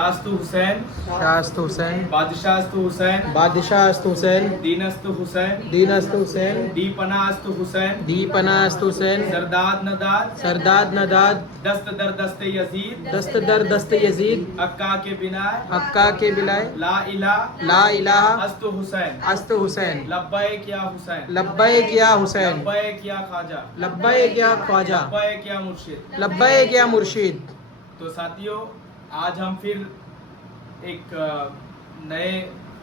शास्तु हुसैन, शास्तु हुसैन, बादशाहस्तु हुसैन, बादशाहस्तु हुसैन, दीनस्तु हुसैन, दीनस्तु हुसैन, दीपनास्तु हुसैन, दीपनास्तु हुसैन, सरदाद नदाद, सरदाद नदाद, दस्त दर दस्त यजीद, दस्त दर दस्त यजीद, अक्का के बिनाए, हक्का के बिलाए, ला इला ला इलाहा अस्तु हुसैन, अस्तु हुसैन, लब्बैक या हुसैन, लब्बैक या हुसैन, लब्बैक या ख्वाजा, लब्बैक या ख्वाजा, लब्बैक या मुर्शिद। लब्बैक या मुर्शिद। तो साथियों, आज हम फिर एक नए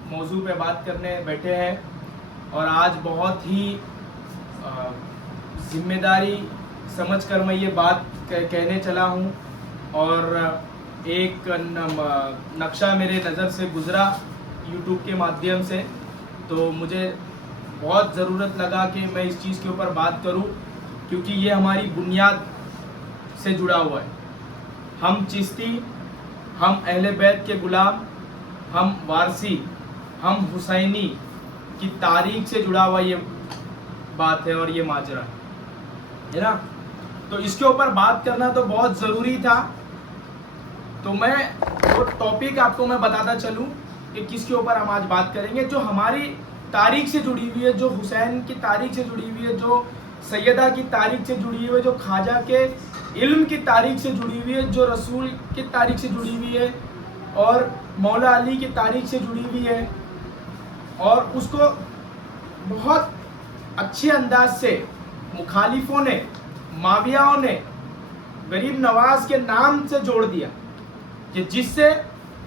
मौजू पे बात करने बैठे हैं और आज बहुत ही जिम्मेदारी समझकर मैं ये बात कहने चला हूँ। और एक नक्शा मेरे नज़र से गुज़रा यूट्यूब के माध्यम से, तो मुझे बहुत ज़रूरत लगा कि मैं इस चीज़ के ऊपर बात करूँ, क्योंकि ये हमारी बुनियाद से जुड़ा हुआ है। हम चिश्ती, हम अहले बैत के गुलाम, हम वारसी, हम हुसैनी की तारीख से जुड़ा हुआ ये बात है और ये माजरा है ना। तो इसके ऊपर बात करना तो बहुत ज़रूरी था। तो मैं वो टॉपिक आपको मैं बताता चलूँ कि किसके ऊपर हम आज बात करेंगे, जो हमारी तारीख से जुड़ी हुई है, जो हुसैन की तारीख से जुड़ी हुई है, जो सैयदा की तारीख से जुड़ी हुई है, जो ख्वाजा के इल्म की तारीख से जुड़ी हुई है, जो रसूल की तारीख से जुड़ी हुई है और मौला अली की तारीख से जुड़ी हुई है। और उसको बहुत अच्छे अंदाज से मुखालिफों ने, मावियाओं ने गरीब नवाज के नाम से जोड़ दिया, कि जिससे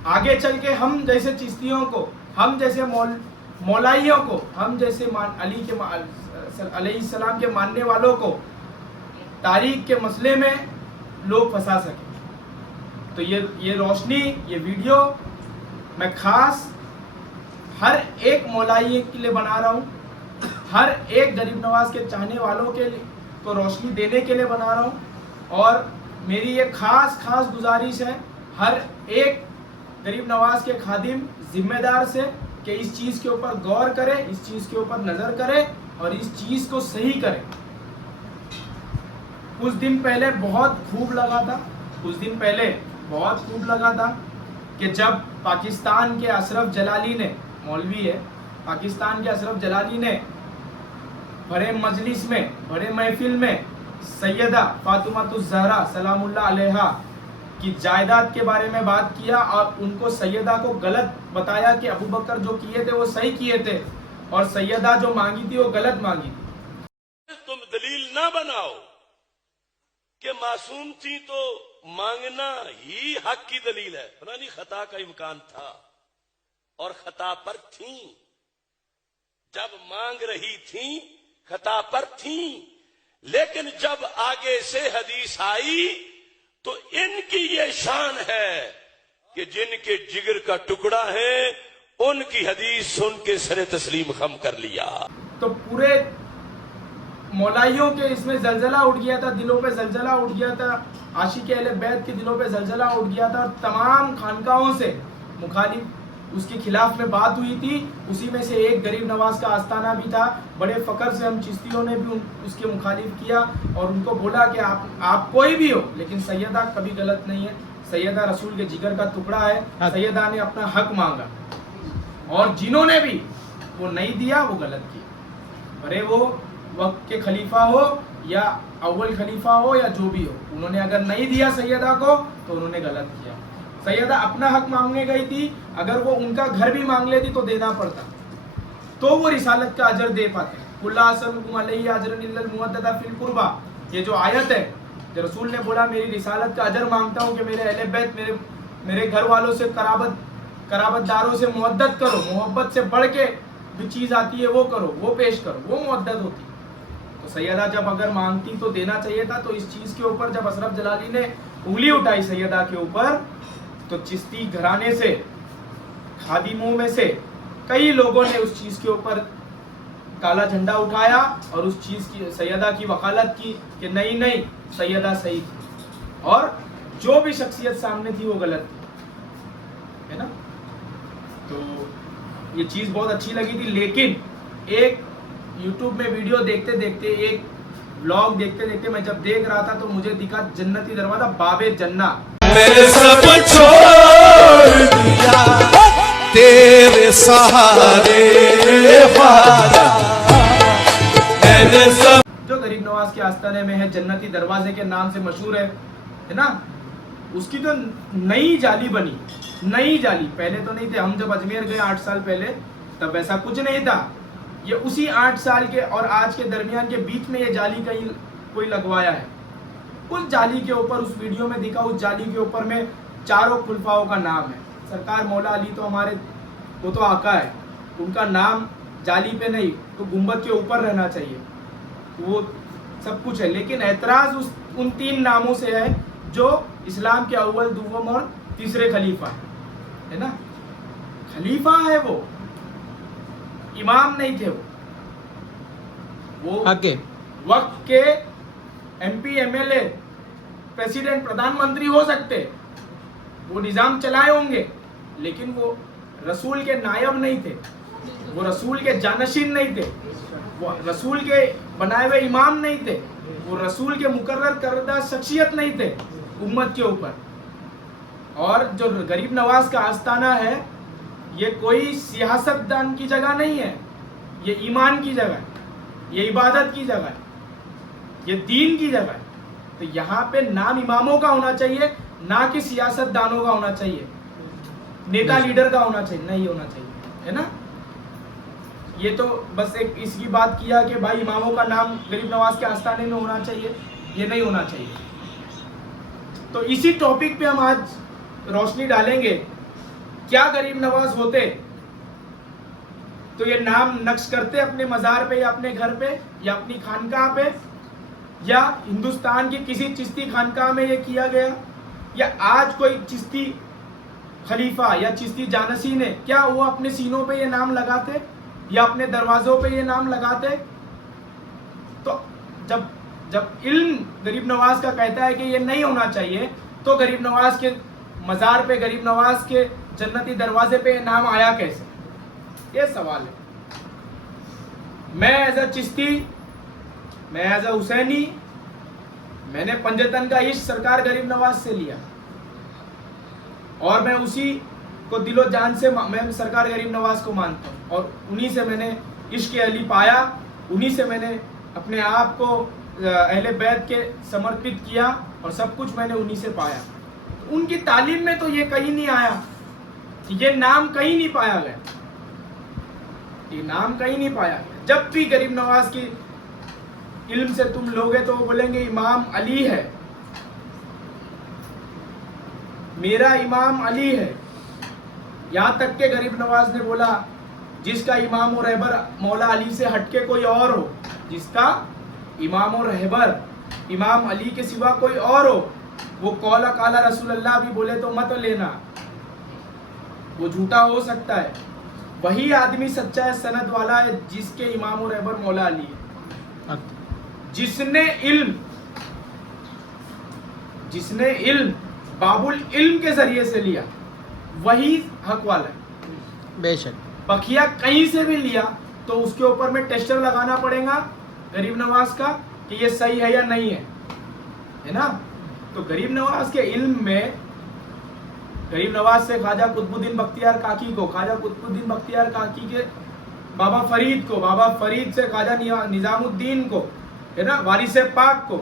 आगे चल के हम जैसे चिश्तियों को, हम जैसे मौलाइयों को, हम जैसे अली के अलैहिस्सलाम के मानने वालों को तारीख के मसले में लोग फंसा सके। तो ये रोशनी, ये वीडियो मैं खास हर एक मौलाई के लिए बना रहा हूँ, हर एक गरीब नवाज के चाहने वालों के लिए तो रोशनी देने के लिए बना रहा हूँ। और मेरी ये खास गुजारिश है हर एक गरीब नवाज के खादिम, जिम्मेदार से, कि इस चीज़ के ऊपर गौर करे, इस चीज़ के ऊपर नज़र करे और इस चीज़ को सही करे। कुछ दिन पहले बहुत खूब लगा था कि जब पाकिस्तान के अशरफ जलाली ने, मौलवी है, पाकिस्तान के अशरफ जलाली ने बड़े मजलिस में, बड़े महफिल में सैयदा फातिमातुज़ ज़हरा सलामुल्लाह अलैहा की जायदाद के बारे में बात किया और उनको सैयदा को गलत बताया कि अबू बकर जो किए थे वो सही किए थे और सैयदा जो मांगी थी वो गलत मांगी थी। तुम दलील ना बनाओ कि मासूम थी तो मांगना ही हक की दलील है। फलानी खता का इम्कान था और खता पर थी, जब मांग रही थी खता पर थी, लेकिन जब आगे से हदीस आई तो इनकी ये शान है कि जिनके जिगर का टुकड़ा है उनकी हदीस सुन के सरे तस्लीम खम कर लिया। तो पूरे मौलाइयों के इसमें जलजला उठ गया था, दिलों पे जलजला उठ गया था, आशिक अहले बैत के दिलों पे जलजला उठ गया था। और तमाम खानकाहों से मुखालिफ उसके खिलाफ में बात हुई थी। उसी में से एक गरीब नवाज का आस्थाना भी था। बड़े फ़ख्र से हम चिश्तियों ने भी उसके मुखालिफ किया और उनको बोला कि आप कोई भी हो, लेकिन सैयदा कभी गलत नहीं है। सैयदा रसूल के जिगर का टुकड़ा है। सैयदा ने अपना हक मांगा और जिन्होंने भी वो नहीं दिया वो गलत किया। अरे वो वक्त के खलीफा हो या अव्वल खलीफा हो या जो भी हो, उन्होंने अगर नहीं दिया सैयदा को तो उन्होंने गलत किया। सैयदा अपना हक मांगने गई थी, अगर वो उनका घर भी मांग लेती तो देना पड़ता, तो वो रिसालत का अजर दे पाते। ये जो आयत है, जो रसूल ने बोला मेरी रिसालत का अजर मांगता हूँ कि मेरे अहले बैत, मेरे घर वालों से कराबतदारों से मुवद्दत करो, मोहब्बत से बढ़ के जो चीज़ आती है वो करो, वो पेश करो, वो मुवद्दत होती। तो सैयदा जब अगर मांगती तो देना चाहिए था। तो इस चीज़ के ऊपर जब अशरफ जलाली ने उंगली उठाई सैयदा के ऊपर, तो चिश्ती घराने से, खादिमों में से कई लोगों ने उस चीज़ के ऊपर काला झंडा उठाया और उस चीज़ की, सैयदा की वकालत की कि नहीं सैयदा सही थी और जो भी शख्सियत सामने थी वो गलत थी, है ना। तो ये चीज़ बहुत अच्छी लगी थी। लेकिन एक यूट्यूब में वीडियो देखते देखते, एक व्लॉग देखते देखते मैं जब देख रहा था तो मुझे दिखा जन्नती दरवाजा, बाबे जन्ना। मेरे सब छोड़ सहारे ख्वाजा मेरे सब जो गरीब नवाज के आस्थाने में है, जन्नती दरवाजे के नाम से मशहूर है ना, उसकी तो नई जाली बनी, नई जाली, पहले तो नहीं थे। हम जब अजमेर गए 8 साल पहले तब ऐसा कुछ नहीं था। ये उसी 8 साल के और आज के दरमियान के बीच में ये जाली कहीं कोई लगवाया है। उस जाली के ऊपर, उस वीडियो में दिखा, उस जाली के ऊपर में चारों खुलफाओं का नाम है। सरकार मौला अली तो हमारे, वो तो आका है, उनका नाम जाली पे नहीं तो गुंबद के ऊपर रहना चाहिए, वो सब कुछ है। लेकिन ऐतराज उन 3 नामों से है जो इस्लाम के अव्वल, दुव्वम और तीसरे खलीफा है ना। खलीफा है वो, इमाम नहीं थे वो आगे वक्त के MP MLA, प्रेसिडेंट, प्रधानमंत्री हो सकते, वो निजाम चलाए होंगे, लेकिन वो रसूल के नायब नहीं थे, वो रसूल के जानशीन नहीं थे, वो रसूल के बनाए हुए इमाम नहीं थे, वो रसूल के मुकर्रर करदा शख्सियत नहीं थे उम्मत के ऊपर। और जो गरीब नवाज का आस्थाना है, ये कोई सियासतदान की जगह नहीं है, ये ईमान की जगह है, ये इबादत की जगह है, ये दीन की जगह है। तो यहाँ पे नाम इमामों का होना चाहिए, ना कि सियासतदानों का होना चाहिए, नेता लीडर का होना चाहिए, नहीं होना चाहिए, है ना। ये तो बस एक इसकी बात किया कि भाई इमामों का नाम गरीब नवाज के आस्थाने में होना चाहिए, ये नहीं होना चाहिए। तो इसी टॉपिक पे हम आज रोशनी डालेंगे। क्या गरीब नवाज होते तो ये नाम नक्श करते अपने मज़ार पे या अपने घर पे या अपनी खानकाह पे, या हिंदुस्तान की किसी चिश्ती खानकाह में ये किया गया, या आज कोई चिश्ती खलीफा या चिश्ती जानसी ने क्या वो अपने सीनों पे ये नाम लगाते या अपने दरवाजों पे ये नाम लगाते। तो जब इल्म गरीब नवाज का कहता है कि ये नहीं होना चाहिए, तो गरीब नवाज के मज़ार पे, गरीब नवाज के जन्नती दरवाजे पे ये नाम आया कैसे, ये सवाल है। मैं एज अ चिश्ती, मैं एज अ हुसैनी, मैंने पंजतन का इश्क सरकार गरीब नवाज से लिया, और मैं उसी को दिलो जान से मैं सरकार गरीब नवाज को मानता हूँ, और उन्हीं से मैंने इश्क अली पाया, उन्हीं से मैंने अपने आप को अहले बैत के समर्पित किया, और सब कुछ मैंने उन्हीं से पाया। उनकी तालीम में तो ये कहीं नहीं आया, ये नाम कहीं नहीं पाया गया, ये नाम कहीं नहीं पाया गया। जब भी गरीब नवाज की इल्म से तुम लोगे तो वो बोलेंगे इमाम अली है, मेरा इमाम अली है। यहाँ तक के गरीब नवाज ने बोला जिसका इमाम और रहबर मौला अली से हटके कोई और हो, जिसका इमाम और रहबर इमाम अली के सिवा कोई और हो, वो कौला काला रसूलुल्लाह भी बोले तो मत लेना, वो झूठा हो सकता है। वही आदमी सच्चा है, सनद वाला है, जिसके इमाम और रहबर मौला अली है, जिसने इल्म बाबुल इल्म के जरिए से लिया, वही हक वाला है। बेशक बखिया कहीं से भी लिया तो उसके ऊपर में टेस्टर लगाना पड़ेगा गरीब नवाज का कि ये सही है या नहीं है ना। तो गरीब नवाज के इल्म में, गरीब नवाज से ख्वाजा कुतुबुद्दीन बख्तियार काकी को, ख्वाजा कुतुबुद्दीन बख्तियार काकी के बाबा फरीद को, बाबा फरीद से ख्वाजा निजामुद्दीन को, है ना, वारिस पाक को,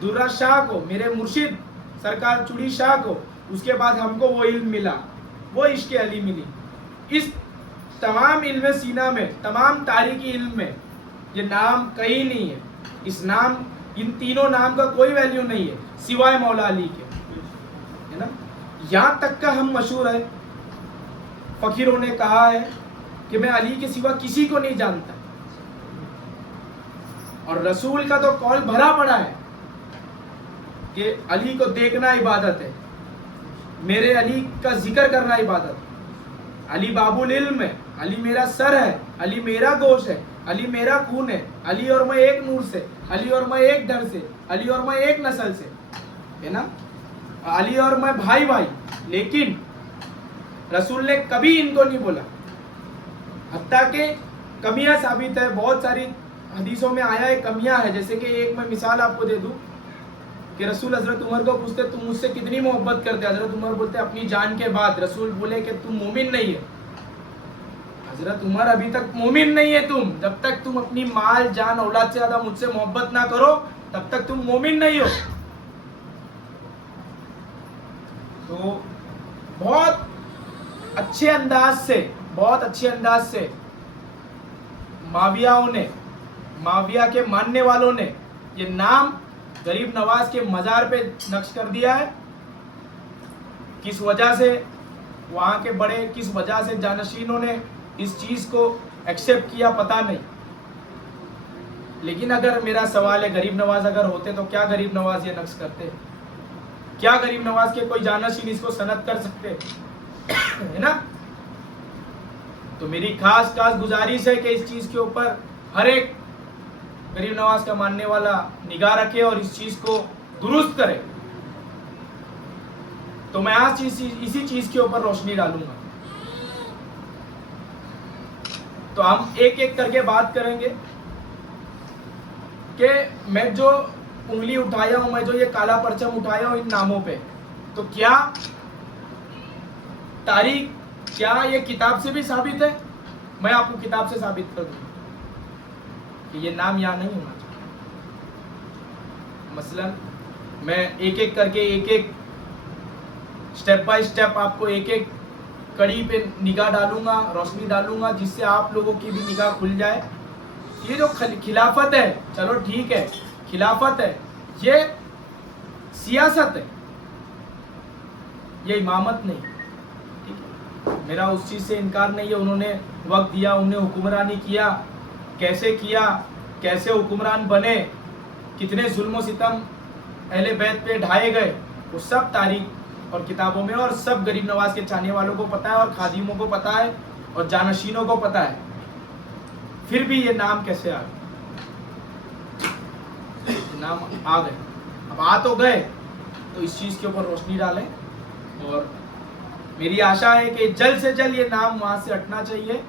दुर्रा शाह को, मेरे मुर्शिद सरकार चूड़ी शाह को, उसके बाद हमको वो इल्म मिला, वो इश्क अली मिली। इस तमाम इल्म सीना में, तमाम तारीखी इल्म में ये नाम कहीं नहीं है। इस नाम, इन तीनों नाम का कोई वैल्यू नहीं है सिवाय मौला अली के, है ना। यहाँ तक का हम मशहूर है, फकीरों ने कहा है कि मैं अली के सिवा किसी को नहीं जानता, और रसूल का तो कौल भरा पड़ा है कि अली को देखना इबादत है, मेरे अली का जिक्र करना इबादत है। अली बाबुल इल्म है, अली मेरा सर है, अली मेरा गोश है, अली मेरा खून है, अली और मैं एक नूर से, अली और मैं एक डर से, अली और मैं एक नस्ल से, है ना, अली और मैं भाई भाई। लेकिन रसूल ने कभी इनको नहीं बोला, हत्ता के कमियां साबित है, बहुत सारी हदीसों में आया है कमियां है। जैसे कि एक मैं मिसाल आपको दे दूं कि रसूल हजरत उमर को पूछते तुम मुझसे कितनी मोहब्बत करते, हजरत उमर बोलते अपनी जान के बाद। रसूल बोले कि तुम मोमिन नहीं है, हजरत उमर अभी तक मोमिन नहीं है तुम। जब तक तुम अपनी माल जान औलाद से ज्यादा मुझसे मोहब्बत ना करो तब तक तुम मोमिन नहीं हो। तो बहुत अच्छे अंदाज से माविया के मानने वालों ने ये नाम गरीब नवाज के मजार पे नक्श कर दिया है। किस वजह से वहाँ के बड़े, किस वजह से जानशीनों ने इस चीज़ को एक्सेप्ट किया पता नहीं। लेकिन अगर मेरा सवाल है, गरीब नवाज अगर होते तो क्या गरीब नवाज ये नक्श करते? क्या गरीब नवाज के कोई जानशीन इसको सनद कर सकते? है ना? तो मेरी खास गुजारिश है कि इस चीज़ के ऊपर हर एक गरीब नवाज का मानने वाला निगाह रखे और इस चीज़ को दुरुस्त करे। तो मैं आज इसी चीज के ऊपर रोशनी डालूंगा। तो हम एक एक करके बात करेंगे कि मैं जो उंगली उठाया हूं, मैं जो ये काला परचम उठाया हूं इन नामों पे, तो क्या तारीख, क्या ये किताब से भी साबित है? मैं आपको किताब से साबित कर दूंगा कि ये नाम यहां नहीं होना चाहिए। मसलन मैं एक एक करके, एक एक स्टेप बाय स्टेप आपको एक एक कड़ी पे निगाह डालूंगा, रोशनी डालूंगा, जिससे आप लोगों की भी निगाह खुल जाए। ये जो खिलाफत है, चलो ठीक है, खिलाफत है, ये सियासत है, ये इमामत नहीं। ठीक है, मेरा उस चीज़ से इनकार नहीं है। उन्होंने वक्त दिया, उन्हें हुक्मरानी किया, कैसे हुक्मरान बने, कितने जुल्म सितम अहले बैत पे ढाए गए, वो सब तारीख और किताबों में, और सब गरीब नवाज के चाहने वालों को पता है, और खादिमों को पता है, और जानशीनों को पता है। फिर भी ये नाम कैसे आ गए? नाम आ गए, अब आ तो गए, तो इस चीज़ के ऊपर रोशनी डालें। और मेरी आशा है कि जल्द से जल्द ये नाम वहाँ से हटना चाहिए,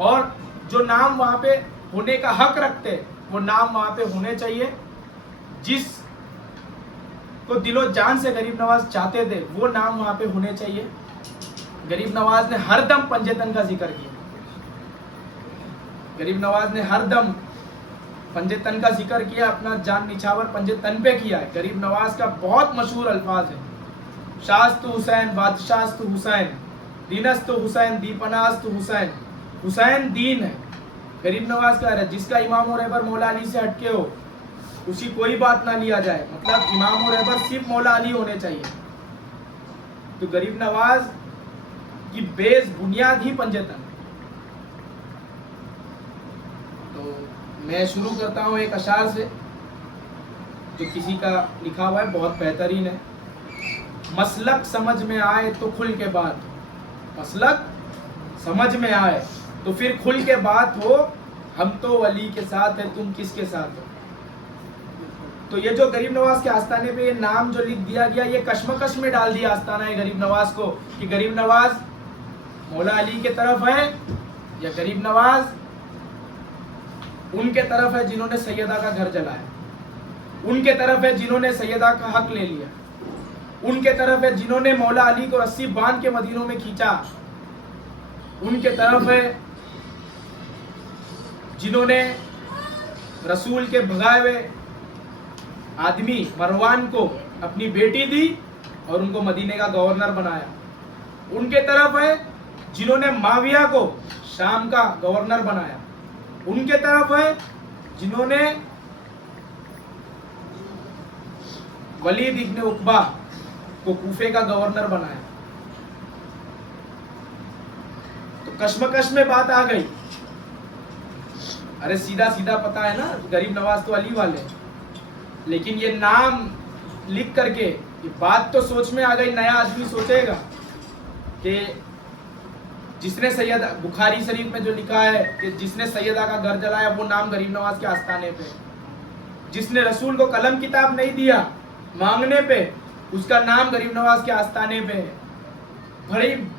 और जो नाम वहाँ पे होने का हक रखते वो नाम वहाँ पे होने चाहिए। जिस को दिलो जान से गरीब नवाज चाहते थे वो नाम वहाँ पे होने चाहिए। गरीब नवाज ने हरदम पंजेतन का जिक्र किया, गरीब नवाज ने हरदम पंजेतन का जिक्र किया, अपना जान निछावर पंजेतन पे किया है। गरीब नवाज का बहुत मशहूर अल्फाज है, शास्तु हुसैन बादशास्तु हुसैन, दीनस्तु हुसैन दीपनास्तु हुसैन। हुसैन दीन है, गरीब नवाज कह रहा है जिसका इमाम और रहबर मौला अली से हटके हो उसकी कोई बात ना लिया जाए। मतलब इमाम और रहबर सिर्फ मौला अली होने चाहिए। तो गरीब नवाज की बेस बुनियाद ही पंजेतन। तो मैं शुरू करता हूँ एक अशार से जो किसी का लिखा हुआ है, बहुत बेहतरीन है। मसलक समझ में आए तो खुल के बात हो, मसलक समझ में आए तो फिर खुल के बात हो, हम तो वली के साथ है तुम किसके साथ हो। तो ये जो गरीब नवाज के आस्ताने पे ये नाम जो लिख दिया गया, ये कश्मकश में डाल दिया आस्ताना है गरीब नवाज को कि गरीब नवाज मौला अली के तरफ है या गरीब नवाज उनके तरफ है जिन्होंने सैयदा का घर जलाया, उनके तरफ है जिन्होंने सैयदा का हक ले लिया, उनके तरफ है जिन्होंने मौला अली को रस्सी बांध के मदीनों में खींचा, उनके तरफ है जिन्होंने रसूल के भगाए हुए आदमी मरवान को अपनी बेटी दी और उनको मदीने का गवर्नर बनाया, उनके तरफ है जिन्होंने माविया को शाम का गवर्नर बनाया, उनके तरफ है जिन्होंने वलीद इब्न उकबा को कूफे का गवर्नर बनाया। तो कश्मकश में बात आ गई। अरे सीधा सीधा पता है ना, गरीब नवाज तो अली वाले, लेकिन ये नाम लिख करके ये बात तो सोच में आ गई। नया आदमी सोचेगा कि जिसने सैयदा, बुखारी शरीफ में जो लिखा है कि जिसने सैयदा का घर जलाया वो नाम गरीब नवाज के आस्थाने पे, जिसने रसूल को कलम किताब नहीं दिया मांगने पे उसका नाम गरीब नवाज के आस्थाने पे है।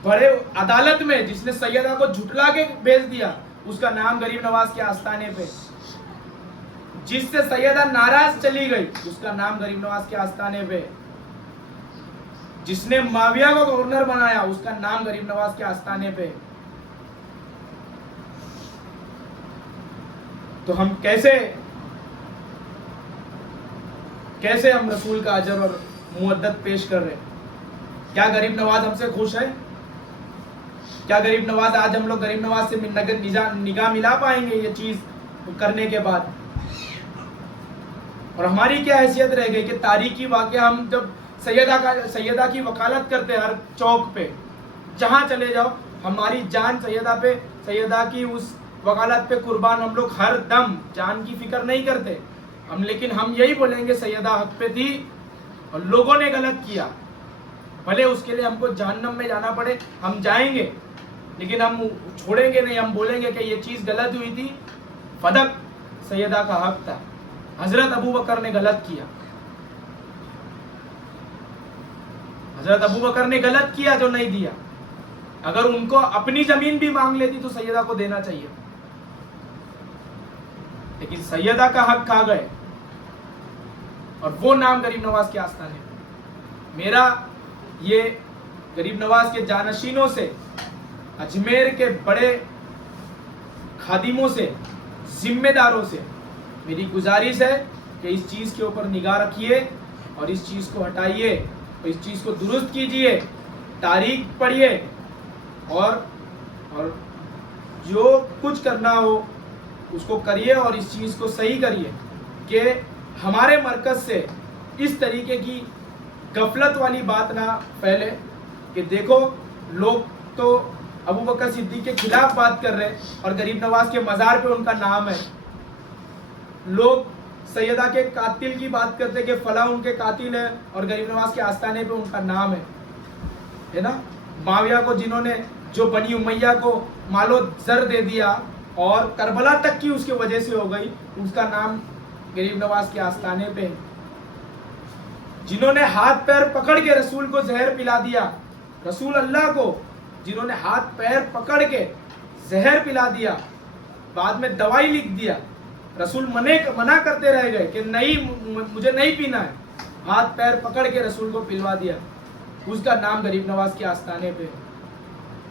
बड़े अदालत में जिसने सैयदा को झुटला के भेज दिया उसका नाम गरीब नवाज के आस्थाने पे, जिससे सैयदा नाराज चली गई उसका नाम गरीब नवाज के आस्थाने पे, जिसने माविया को गवर्नर बनाया उसका नाम गरीब नवाज के आस्थाने पे। तो हम कैसे कैसे हम रसूल का अजर और मुअद्दत पेश कर रहे हैं? क्या गरीब नवाज हमसे खुश है? क्या गरीब नवाज, आज हम लोग गरीब नवाज से निगाह मिला पाएंगे ये चीज करने के बाद? और हमारी क्या हैसियत रह गई कि तारीखी वाकया, हम जब सैयदा की वकालत करते हैं हर चौक पे, जहां चले जाओ, हमारी जान सैयदा की उस वकालत पे कुर्बान। हम लोग हर दम जान की फिक्र नहीं करते हम, लेकिन हम यही बोलेंगे सैयदा हक पे थी और लोगों ने गलत किया, भले उसके लिए हमको जहन्नम में जाना पड़े, हम जाएंगे, लेकिन हम छोड़ेंगे नहीं। हम बोलेंगे कि ये चीज गलत हुई थी, फदक सैयदा का हक था, हजरत अबू बकर ने गलत किया, हजरत अबू बकर ने गलत किया जो नहीं दिया। अगर उनको अपनी जमीन भी मांग लेती तो सैयदा को देना चाहिए, लेकिन सैयदा का हक खा गए, और वो नाम गरीब नवाज के आस्थाने। मेरा ये गरीब नवाज के जानशीनों से, अजमेर के बड़े खादिमों से, जिम्मेदारों से मेरी गुजारिश है कि इस चीज के ऊपर निगाह रखिए और इस चीज को हटाइए और इस चीज को दुरुस्त कीजिए, तारीख पढ़िए और जो कुछ करना हो उसको करिए और इस चीज को सही करिए कि हमारे मरकज से इस तरीके की गफलत वाली बात ना फैले कि देखो लोग तो अबू बकर सिद्दीक के खिलाफ बात कर रहे हैं और गरीब नवाज के मज़ार पे उनका नाम है। लोग सैयदा के कातिल की बात करते कि फला उनके कातिल है और गरीब नवाज के आस्थाने पे उनका नाम है ना। माविया को जिन्होंने, जो बनी उमैया को मालो जर दे दिया और करबला तक की उसके वजह से हो गई, उसका नाम गरीब नवाज के आस्थाने पे है। जिन्होंने हाथ पैर पकड़ के रसूल को जहर पिला दिया, रसूल अल्लाह को जिन्होंने हाथ पैर पकड़ के जहर पिला दिया, बाद में दवाई लिख दिया, रसूल मना करते रह गए कि नहीं, मुझे नहीं पीना है, हाथ पैर पकड़ के रसूल को पिलवा दिया, उसका नाम गरीब नवाज के आस्थाने पे।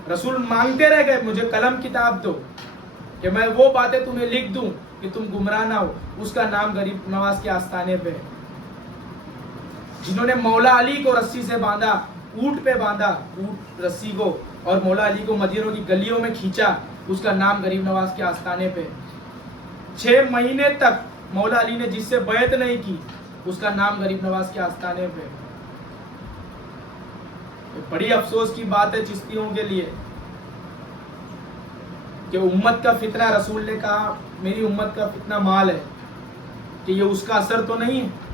रसूल मांगते रह गए मुझे कलम किताब दो कि मैं वो बातें तुम्हें लिख दूं कि तुम गुमराह ना हो, उसका नाम गरीब नवाज के आस्थाने पे। जिन्होंने मौला अली को रस्सी से बांधा, ऊंट पे बांधा, ऊंट रस्सी को, और मौला अली को मदीनों की गलियों में खींचा, उसका नाम गरीब नवाज के आस्थाने पे। 6 महीने तक मौला अली ने जिससे बैत नहीं की, उसका नाम गरीब नवाज के आस्थाने पे। बड़ी अफसोस की बात है चिश्तियों के लिए कि उम्मत का फितना, रसूल ने कहा मेरी उम्मत का फितना माल है, कि ये उसका असर तो नहीं है।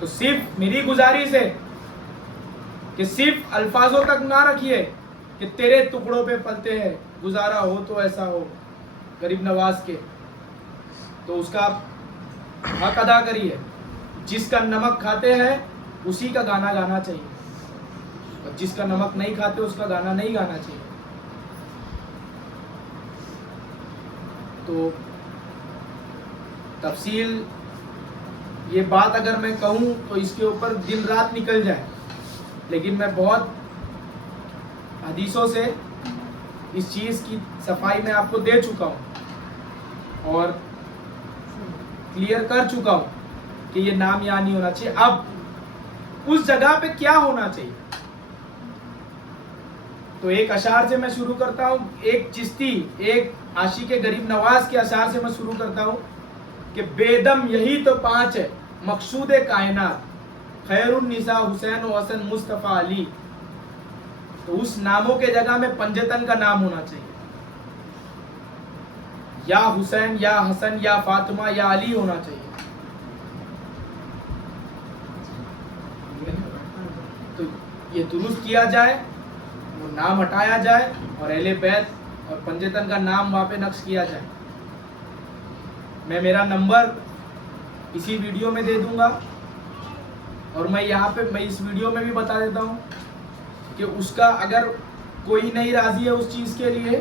तो सिर्फ मेरी गुजारिश है कि सिर्फ अल्फाजों तक ना रखिए कि तेरे टुकड़ों पे पलते हैं, गुजारा हो तो ऐसा हो। गरीब नवाज के तो उसका हक अदा करिए। जिसका नमक खाते हैं उसी का गाना गाना चाहिए, और जिसका नमक नहीं खाते उसका गाना नहीं गाना चाहिए। तो तफसील ये बात अगर मैं कहूँ तो इसके ऊपर दिन रात निकल जाए, लेकिन मैं बहुत हदीसों से इस चीज़ की सफाई में आपको दे चुका हूँ और क्लियर कर चुका हूँ कि ये नाम यहाँ नहीं होना चाहिए। अब उस जगह पे क्या होना चाहिए, तो एक अशार से मैं शुरू करता हूँ, एक चिश्ती, एक आशिक गरीब नवाज के अशार से मैं शुरू करता हूँ कि बेदम यही तो 5 है मकसूद कायनात, खैरुन्निसा हुसैन व हसन मुस्तफ़ा अली। तो उस नामों के जगह में पंजतन का नाम होना चाहिए, या हुसैन या हसन या फातिमा या अली होना चाहिए। तो ये दुरुस्त किया जाए, वो नाम हटाया जाए और अहले बैत और पंजतन का नाम वहाँ पे नक्श किया जाए। मैं मेरा नंबर इसी वीडियो में दे दूंगा और मैं यहाँ पे मैं इस वीडियो में भी बता देता हूँ कि उसका अगर कोई नहीं राजी है उस चीज़ के लिए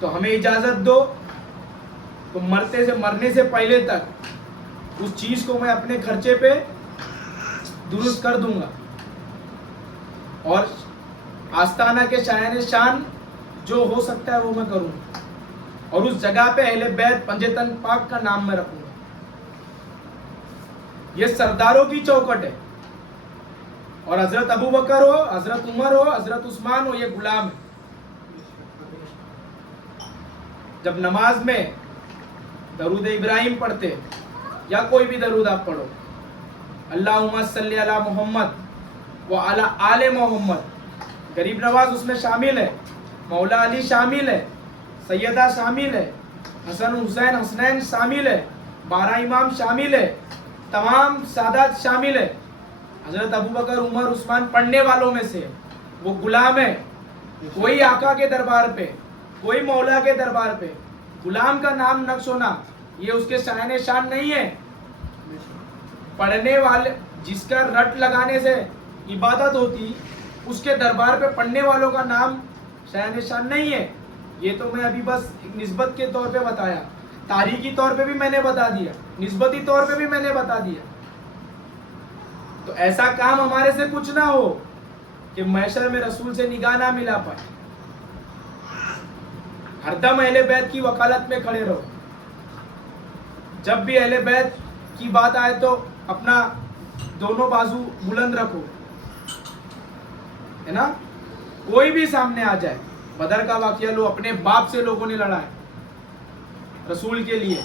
तो हमें इजाज़त दो, तो मरने से पहले तक उस चीज़ को मैं अपने खर्चे पे दुरुस्त कर दूंगा। और आस्ताना के शायान शान जो हो सकता है वो मैं करूँगा, और उस जगह पे अहले बैत पंजतन पाक का नाम मैं रखूंगा। ये सरदारों की चौखट है, और हजरत अबू बकर हो, हजरत उमर हो, हजरत उस्मान हो, ये गुलाम है। जब नमाज में दरूद इब्राहिम पढ़ते या कोई भी दरूद आप पढ़ो, अल्लाहुम्मा सल्ली अला मोहम्मद व अला आले मोहम्मद, गरीब नवाज उसमें शामिल है, मौला अली शामिल है, सैयदा शामिल है, हसन हुसैन हसनैन शामिल है, 12 इमाम शामिल है, तमाम सादात शामिल है। हजरत अबू बकर उमर उस्मान पढ़ने वालों में से वो गुलाम है। कोई आका के दरबार पे, कोई मौला के दरबार पे गुलाम का नाम नक्श होना ये उसके शान शान नहीं है। पढ़ने वाले, जिसका रट लगाने से इबादत होती, उसके दरबार पे पढ़ने वालों का नाम शान शान नहीं है। ये तो मैं अभी बस एक निस्बत के तौर पे बताया, तारीखी तौर पे भी मैंने बता दिया, निस्बती तौर पे भी मैंने बता दिया। तो ऐसा काम हमारे से कुछ ना हो कि महशर में रसूल से निगाह ना मिला पाए। हरदम अहले बैत की वकालत में खड़े रहो। जब भी अहले बैत की बात आए तो अपना दोनों बाजू बुलंद रखो, है ना। कोई भी सामने आ जाए, बदर का वाकया लो, अपने बाप से लोगों ने लड़ा है रसूल के लिए,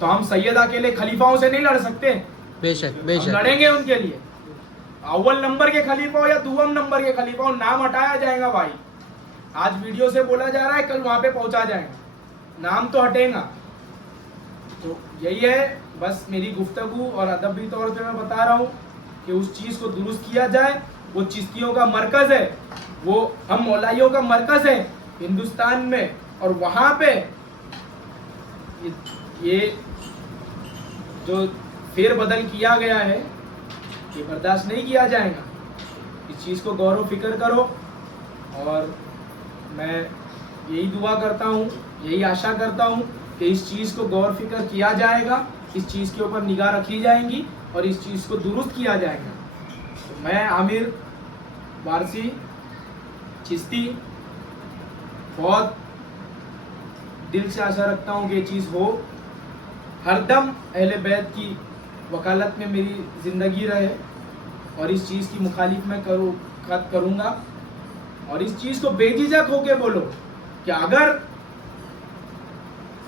तो हम सैयदा के लिए खलीफाओं से नहीं लड़ सकते। बेशक हम बेशक। लड़ेंगे उनके लिए। अव्वल नंबर के खलीफा हो या दुवम नंबर के खलीफा हो, नाम हटाया जाएगा भाई। आज वीडियो से बोला जा रहा है, कल वहां पे पहुंचा जाएगा, नाम तो हटेगा। तो यही है बस मेरी गुफ्तगू, और अदबी तौर पे मैं बता रहा हूँ कि उस चीज को दुरुस्त किया जाए। वो चिश्तियों का मरकज है, वो हम मौलाइयों का मरकज है हिंदुस्तान में, और वहां पे ये जो फेर बदल किया गया है ये बर्दाश्त नहीं किया जाएगा। इस चीज़ को गौर व फिक्र करो, और मैं यही दुआ करता हूँ, यही आशा करता हूँ कि इस चीज़ को गौर फिक्र किया जाएगा, इस चीज़ के ऊपर निगाह रखी जाएंगी और इस चीज़ को दुरुस्त किया जाएगा। तो मैं आमिर वारसी चिश्ती बहुत दिल से आशा रखता हूँ कि ये चीज़ हो, हरदम अहले बैत की वकालत में मेरी ज़िंदगी रहे, और इस चीज़ की मुखालिफ मैं करूँगा, और इस चीज़ को बेझिझक होके बोलो कि अगर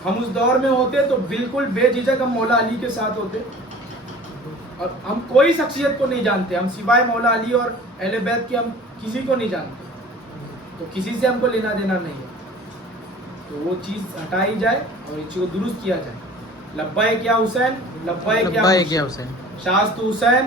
हम उस दौर में होते तो बिल्कुल बेझिझक हम मौला अली के साथ होते, और हम कोई शख्सियत को नहीं जानते, हम सिवाय मौला अली और अहले बैत के हम किसी को नहीं जानते, तो किसी से हमको लेना देना नहीं है। तो वो चीज़ हटाई जाए और इस चीज़ को दुरुस्त किया जाए। लब्बाइक या हुसैन, लब्बाइक या हुसैन, शास्तु हुसैन,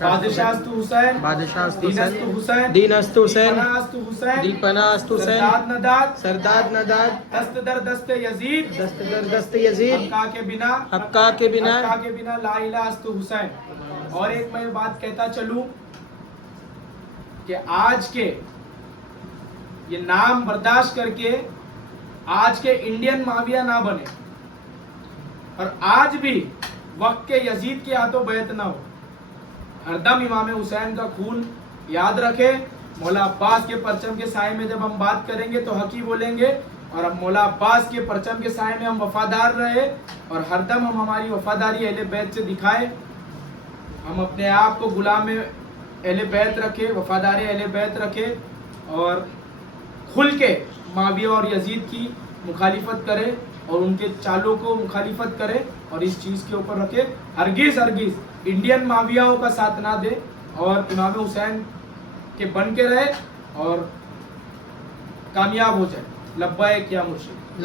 बादशास्तु हुसैन, बादशास्तु दीनस्तु हुसैन, दीनस्तु हुसैन, दीपनास्तु हुसैन, दीपनास्तु हुसैन, सरदाद नदाद, सरदाद नदाद, दस्त दर दस्त यजीद, दस्त दर दस्त यजीद, हक्का के बिना, हक्का के बिना, हक्का के बिना ला इलाहा अस्तु हुसैन। और एक मैं बात कहता चलूं कि आज के ये नाम बर्दाश्त करके आज के इंडियन माविया ना बने, और आज भी वक्त के यजीद के हाथों बैत ना हो। हरदम इमाम हुसैन का खून याद रखे। मौला अब्बास के परचम के साए में जब हम बात करेंगे तो हकी बोलेंगे, और अब मौला अब्बास के परचम के साए में हम वफादार रहे, और हरदम हम हमारी वफादारी अहले बैत से दिखाए। हम अपने आप को गुलाम अहले बैत रखे, वफादार अहले बैत रखे, और खुल के माविया और यजीद की मुखालिफत करे, और उनके चालों को मुखालिफत करे, और इस चीज़ के ऊपर रखे। हरगिज़ हरगिज़ इंडियन मावियाओं का साथ ना दे, और इमाम हुसैन के बन के रहे और कामयाब हो जाए। लब्बाइक या मुर्शिद।